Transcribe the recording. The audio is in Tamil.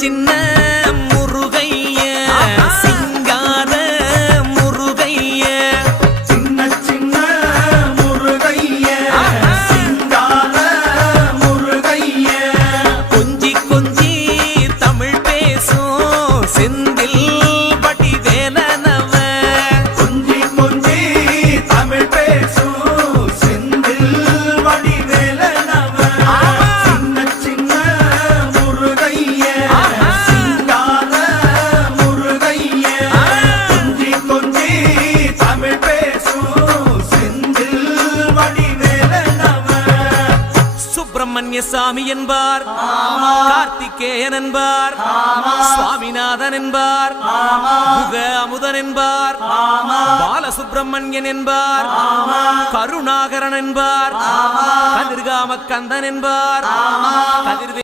சின்ன முருகைய சிங்கார முருகைய சின்ன சின்ன முருகைய சிங்கார முருகைய கொஞ்சி கொஞ்சி தமிழ் பேசும் செந்தில் வடிவேலனவ கொஞ்சி கொஞ்சி தமிழ் பேசும் செந்தில் வடிவேலனவ சின்ன சின்ன முருகைய சிங்கார முருகைய கொஞ்சி கொஞ்சி தமிழ் பேசும் செந்தில் வடிவேலனவ சுப்பிரமணிய சாமி என்பார் கார்த்திகேயன் என்பார் சுவாமிநாதன் என்பார் முக அமுதன் என்பார் பாலசுப்பிரமணியன் என்பார் கருணாகரன் என்பார் கதிர்காம கந்தன் என்பார் கதிர்வே